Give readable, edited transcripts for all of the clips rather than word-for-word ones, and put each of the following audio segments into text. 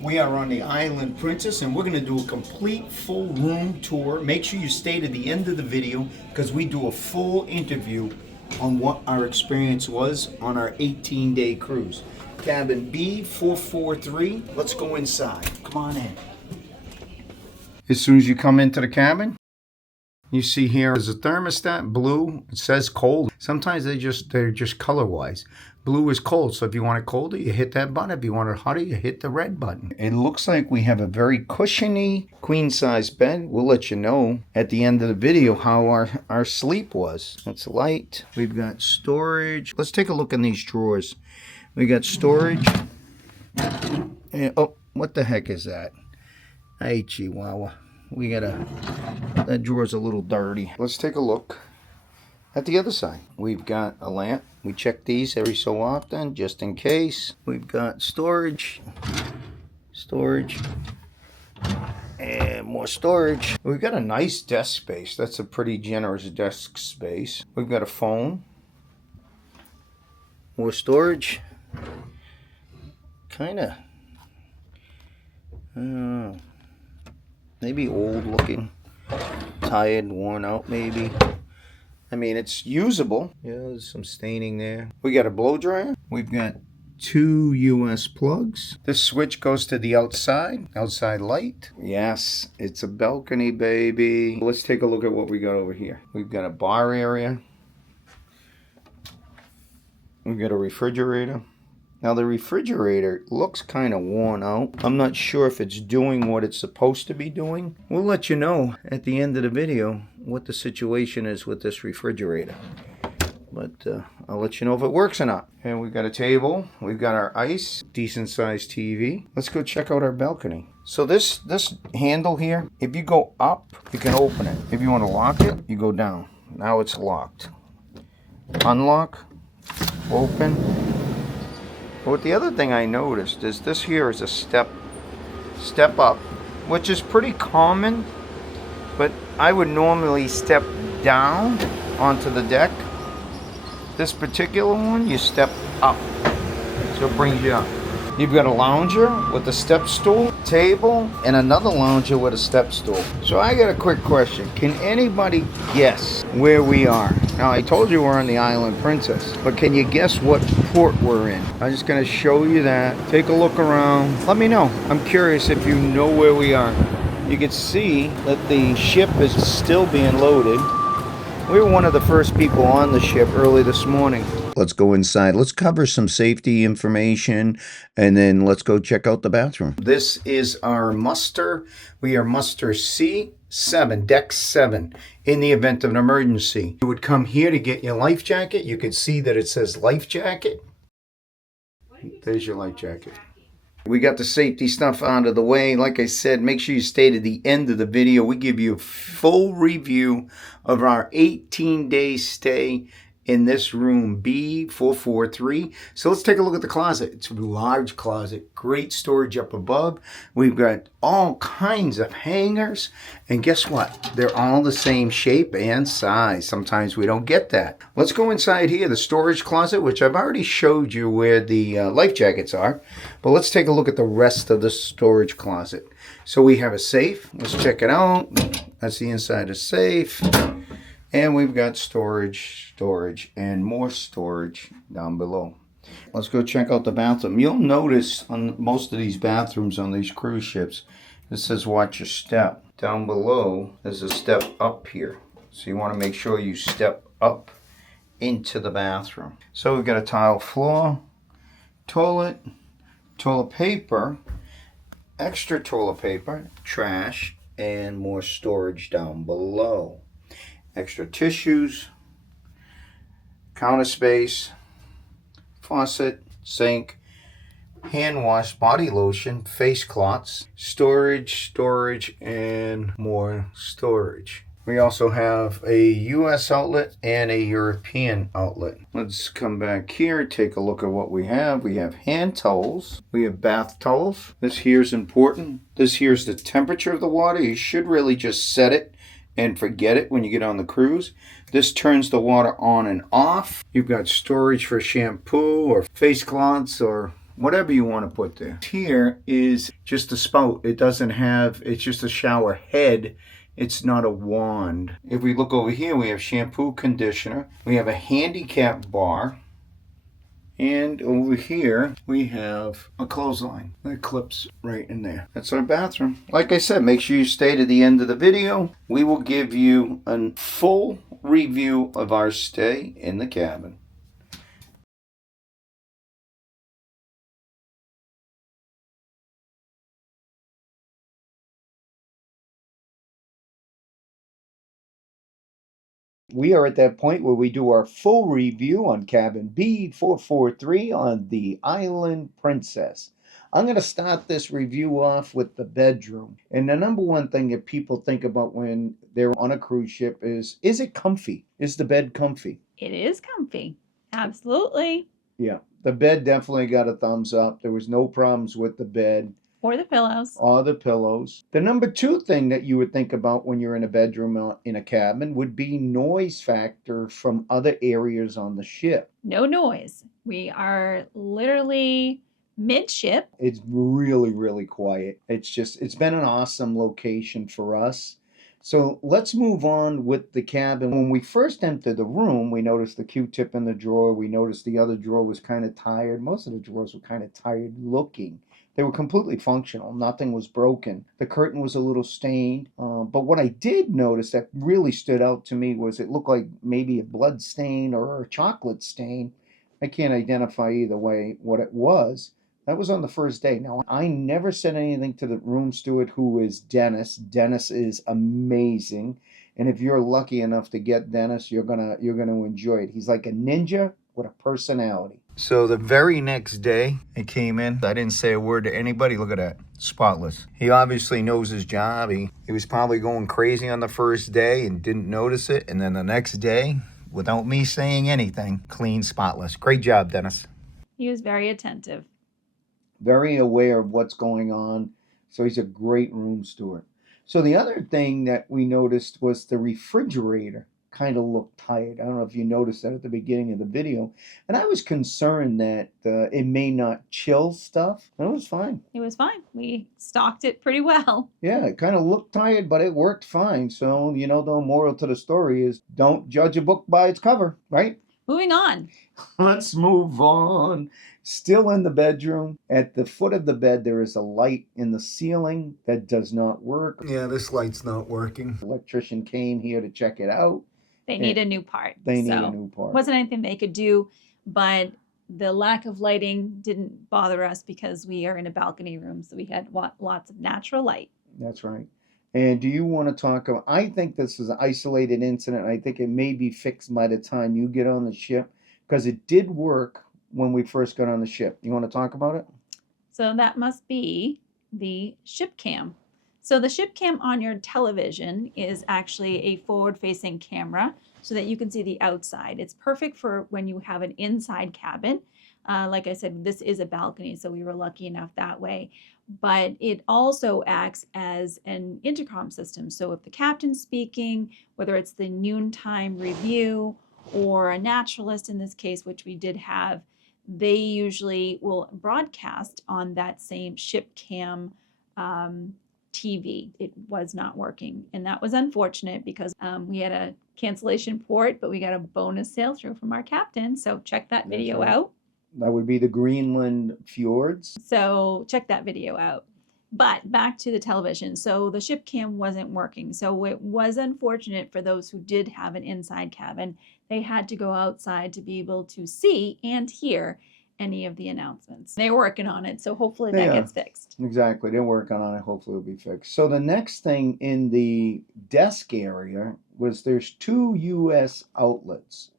We are on the Island Princess and we're going to do a complete full room tour. Make sure you stay to the end of the video because we do a full interview on what our experience was on our 18-day cruise. Cabin B443. Let's go inside. Come on in. As soon as you come into the cabin, you see here is a thermostat, blue. It says cold. Sometimes they're just color wise. Blue is cold, so if you want it colder, you hit that button. If you want it hotter, you hit the red button. It looks like we have a very cushiony queen size bed. We'll let you know at the end of the video how our sleep was. It's light. We've got storage. Let's take a look in these drawers. We got storage. And, oh, what the heck is that? Hey, Chihuahua. That drawer's a little dirty. Let's take a look at the other side. We've got a lamp. We check these every so often, just in case. We've got storage, and more storage. We've got a nice desk space. That's a pretty generous desk space. We've got a phone, more storage. Kinda, maybe old looking, tired, worn out maybe. I mean, it's usable. Yeah, there's some staining there. We got a blow dryer. We've got 2 US plugs. This switch goes to the outside light. Yes, it's a balcony, baby. Let's take a look at what we got over here. We've got a bar area. We've got a refrigerator. Now the refrigerator looks kind of worn out. I'm not sure if it's doing what it's supposed to be doing. We'll let you know at the end of the video what the situation is with this refrigerator. But I'll let you know if it works or not. And we've got a table. We've got our ice, decent sized TV. Let's go check out our balcony. So this handle here, if you go up, you can open it. If you want to lock it, you go down. Now it's locked. Unlock, open. But the other thing I noticed is this here is a step up, which is pretty common, but I would normally step down onto the deck. This particular one, you step up, so it brings you up. You've got a lounger with a step stool, table, and another lounger with a step stool. So I got a quick question. Can anybody guess where we are? Now, I told you we're on the Island Princess, but can you guess what port we're in? I'm just going to show you that. Take a look around. Let me know. I'm curious if you know where we are. You can see that the ship is still being loaded. We were one of the first people on the ship early this morning. Let's go inside. Let's cover some safety information, and then let's go check out the bathroom. This is our muster. We are muster C7, deck 7, in the event of an emergency. You would come here to get your life jacket. You can see that it says life jacket. There's your life jacket. We got the safety stuff out of the way. Like I said, make sure you stay to the end of the video. We give you a full review of our 18-day stay in this room B443. So let's take a look at the closet. It's a large closet, great storage up above. We've got all kinds of hangers, and guess what? They're all the same shape and size. Sometimes we don't get that. Let's go inside here, the storage closet, which I've already showed you where the life jackets are, but let's take a look at the rest of the storage closet. So we have a safe. Let's check it out. That's the inside of the safe. And we've got storage, and more storage down below. Let's go check out the bathroom. You'll notice on most of these bathrooms on these cruise ships, it says watch your step. Down below, there's a step up here. So you want to make sure you step up into the bathroom. So we've got a tile floor, toilet paper, extra toilet paper, trash, and more storage down below. Extra tissues, counter space, faucet, sink, hand wash, body lotion, face cloths, storage, and more storage. We also have a US outlet and a European outlet. Let's come back here, take a look at what we have. We have hand towels. We have bath towels. This here is important. This here is the temperature of the water. You should really just set it and forget it when you get on the cruise. This turns the water on and off. You've got storage for shampoo or face cloths or whatever you want to put there. Here is just a spout. It doesn't have, it's just a shower head. It's not a wand. If we look over here, we have shampoo, conditioner. We have a handicap bar. And over here, we have a clothesline that clips right in there. That's our bathroom. Like I said, make sure you stay to the end of the video. We will give you a full review of our stay in the cabin. We are at that point where we do our full review on Cabin B443 on the Island Princess. I'm going to start this review off with the bedroom. And the number one thing that people think about when they're on a cruise ship is it comfy? Is the bed comfy? It is comfy. Absolutely. Yeah, the bed definitely got a thumbs up. There was no problems with the bed. Or the pillows. Or the pillows. The number two thing that you would think about when you're in a bedroom in a cabin would be noise factor from other areas on the ship. No noise. We are literally midship. It's really, really quiet. It's been an awesome location for us. So let's move on with the cabin. When we first entered the room, we noticed the Q-tip in the drawer. We noticed the other drawer was kind of tired. Most of the drawers were kind of tired looking. They were completely functional. Nothing was broken. The curtain was a little stained. But what I did notice that really stood out to me was it looked like maybe a blood stain or a chocolate stain. I can't identify either way what it was. That was on the first day. Now, I never said anything to the room steward, who is Dennis. Dennis is amazing. And if you're lucky enough to get Dennis, you're gonna enjoy it. He's like a ninja with a personality. So the very next day, he came in. I didn't say a word to anybody. Look at that. Spotless. He obviously knows his job. He was probably going crazy on the first day and didn't notice it. And then the next day, without me saying anything, clean, spotless. Great job, Dennis. He was very attentive. Very aware of what's going on. So he's a great room steward. So the other thing that we noticed was the refrigerator kind of looked tired. I don't know if you noticed that at the beginning of the video. And I was concerned that it may not chill stuff. And it was fine. It was fine. We stocked it pretty well. Yeah, it kind of looked tired, but it worked fine. So, the moral to the story is don't judge a book by its cover, right? Moving on. Let's move on. Still in the bedroom. At the foot of the bed, there is a light in the ceiling that does not work. Yeah, this light's not working. The electrician came here to check it out. They need a new part. They need a new part. Wasn't anything they could do, but the lack of lighting didn't bother us because we are in a balcony room, so we had lots of natural light. That's right. And do you want to talk about, I think this is an isolated incident. I think it may be fixed by the time you get on the ship, because it did work when we first got on the ship. You want to talk about it? So that must be the ship cam. So the ship cam on your television is actually a forward-facing camera so that you can see the outside. It's perfect for when you have an inside cabin. Like I said, this is a balcony, so we were lucky enough that way. But it also acts as an intercom system. So if the captain's speaking, whether it's the noontime review or a naturalist in this case, which we did have, they usually will broadcast on that same ship cam TV. It was not working, and that was unfortunate because we had a cancellation port, but we got a bonus sail through from our captain. So check that video out. That would be the Greenland fjords. So check that video out. But back to the television. So the ship cam wasn't working. So it was unfortunate for those who did have an inside cabin. They had to go outside to be able to see and hear any of the announcements. They're working on it, so hopefully that gets fixed. Exactly. They're working on it. Hopefully it'll be fixed. So the next thing in the desk area was there's 2 US outlets.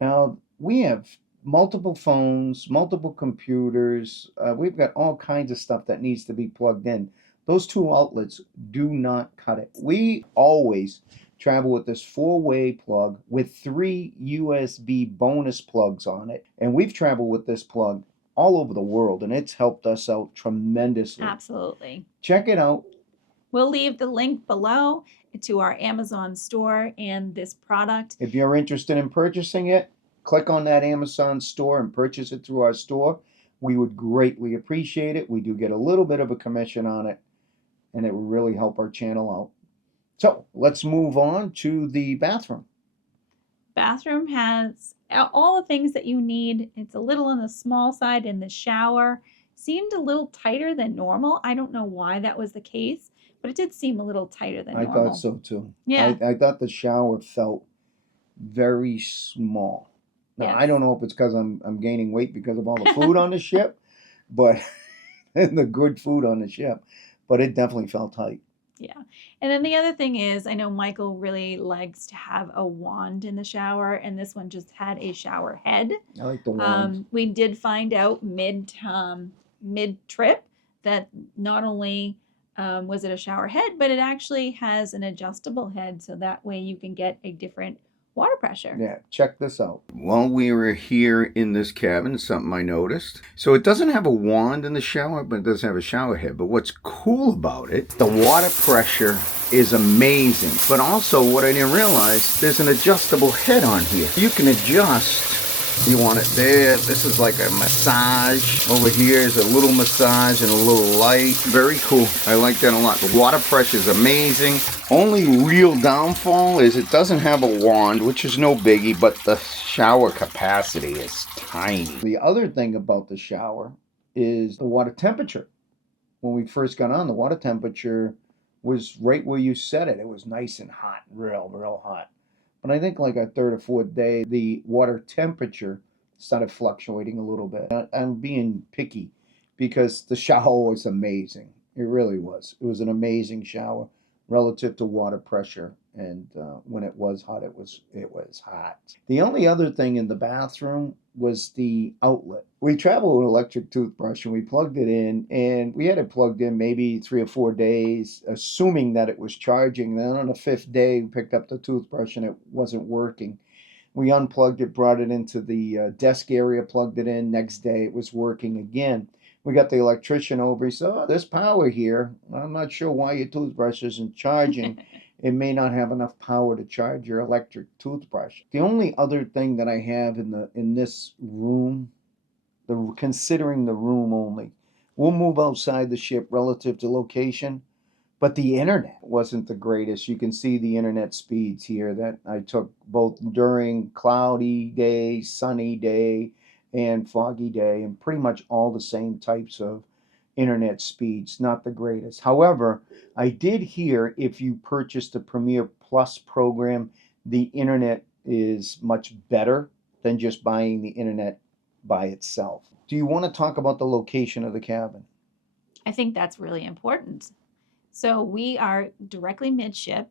Now, we have multiple phones, multiple computers. We've got all kinds of stuff that needs to be plugged in. Those 2 outlets do not cut it. We always travel with this 4-way plug with 3 USB bonus plugs on it. And we've traveled with this plug all over the world, and it's helped us out tremendously. Absolutely. Check it out. We'll leave the link below to our Amazon store and this product. If you're interested in purchasing it, click on that Amazon store and purchase it through our store. we would greatly appreciate it. We do get a little bit of a commission on it, and it would really help our channel out. So let's move on to the bathroom. Bathroom has all the things that you need. It's a little on the small side, and the shower seemed a little tighter than normal. I don't know why that was the case, but it did seem a little tighter than normal. I thought so too. Yeah. I thought the shower felt very small. Now, Yes. I don't know if it's because I'm gaining weight because of all the food on the ship, but and the good food on the ship, but it definitely felt tight. Yeah. And then the other thing is, I know Michael really likes to have a wand in the shower, and this one just had a shower head. I like the wand. We did find out mid trip that not only was it a shower head, but it actually has an adjustable head, so that way you can get a different water pressure. Yeah, check this out. While we were here in this cabin, something I noticed. So it doesn't have a wand in the shower, but it doesn't have a shower head. But what's cool about it, the water pressure is amazing. But also what I didn't realize, there's an adjustable head on here. You can adjust. You want it there. This is like a massage. Over here is a little massage and a little light. Very cool. I like that a lot. The water pressure is amazing. Only real downfall is it doesn't have a wand, which is no biggie, but the shower capacity is tiny. The other thing about the shower is the water temperature. When we first got on, the water temperature was right where you set it. It was nice and hot, real hot. But I think like a third or fourth day, the water temperature started fluctuating a little bit. I'm being picky because the shower was amazing. It really was. It was an amazing shower relative to water pressure. And when it was hot, it was hot. The only other thing in the bathroom was the outlet. We traveled with an electric toothbrush and we plugged it in, and we had it plugged in maybe 3 or 4 days, assuming that it was charging. Then on the 5th day, we picked up the toothbrush and it wasn't working. We unplugged it, brought it into the desk area, plugged it in. Next day, it was working again. We got the electrician over. He said, "Oh, there's power here. I'm not sure why your toothbrush isn't charging." It may not have enough power to charge your electric toothbrush. The only other thing that I have in this room, considering the room only, we'll move outside the ship relative to location, but the internet wasn't the greatest. You can see the internet speeds here that I took both during cloudy day, sunny day, and foggy day, and pretty much all the same types of internet speeds, not the greatest. However, I did hear if you purchase the Premier Plus program, the internet is much better than just buying the internet by itself. Do you want to talk about the location of the cabin? I think that's really important. So we are directly midship.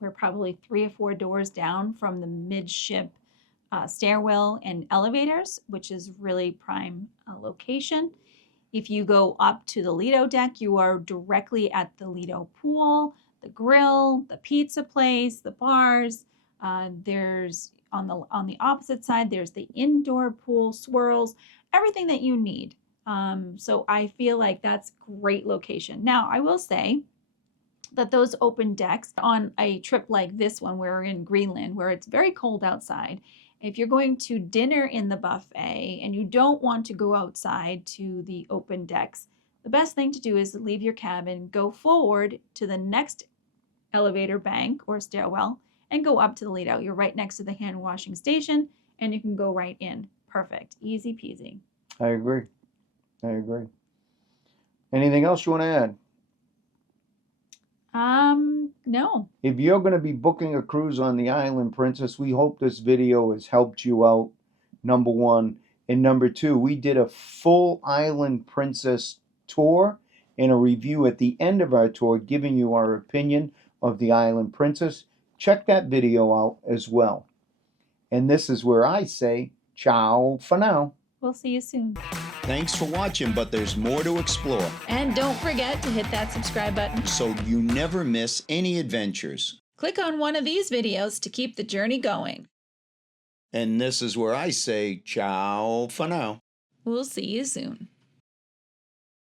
We're probably 3 or 4 doors down from the midship stairwell and elevators, which is really prime location. If you go up to the Lido deck, you are directly at the Lido pool, the grill, the pizza place, the bars. There's on the opposite side, there's the indoor pool, swirls, everything that you need. So I feel like that's great location. Now, I will say that those open decks on a trip like this one, where we're in Greenland, where it's very cold outside, if you're going to dinner in the buffet and you don't want to go outside to the open decks, the best thing to do is leave your cabin, go forward to the next elevator bank or stairwell, and go up to the Lido. You're right next to the hand washing station, and you can go right in. Perfect. Easy peasy. I agree. Anything else you want to add? No. If you're going to be booking a cruise on the Island Princess, we hope this video has helped you out, number one. And number two, we did a full Island Princess tour and a review at the end of our tour, giving you our opinion of the Island Princess. Check that video out as well. And this is where I say ciao for now. We'll see you soon. Thanks for watching, but there's more to explore, And don't forget to hit that subscribe button. so you never miss any adventures. Click on one of these videos to keep the journey going. And this is where I say ciao for now. We'll see you soon.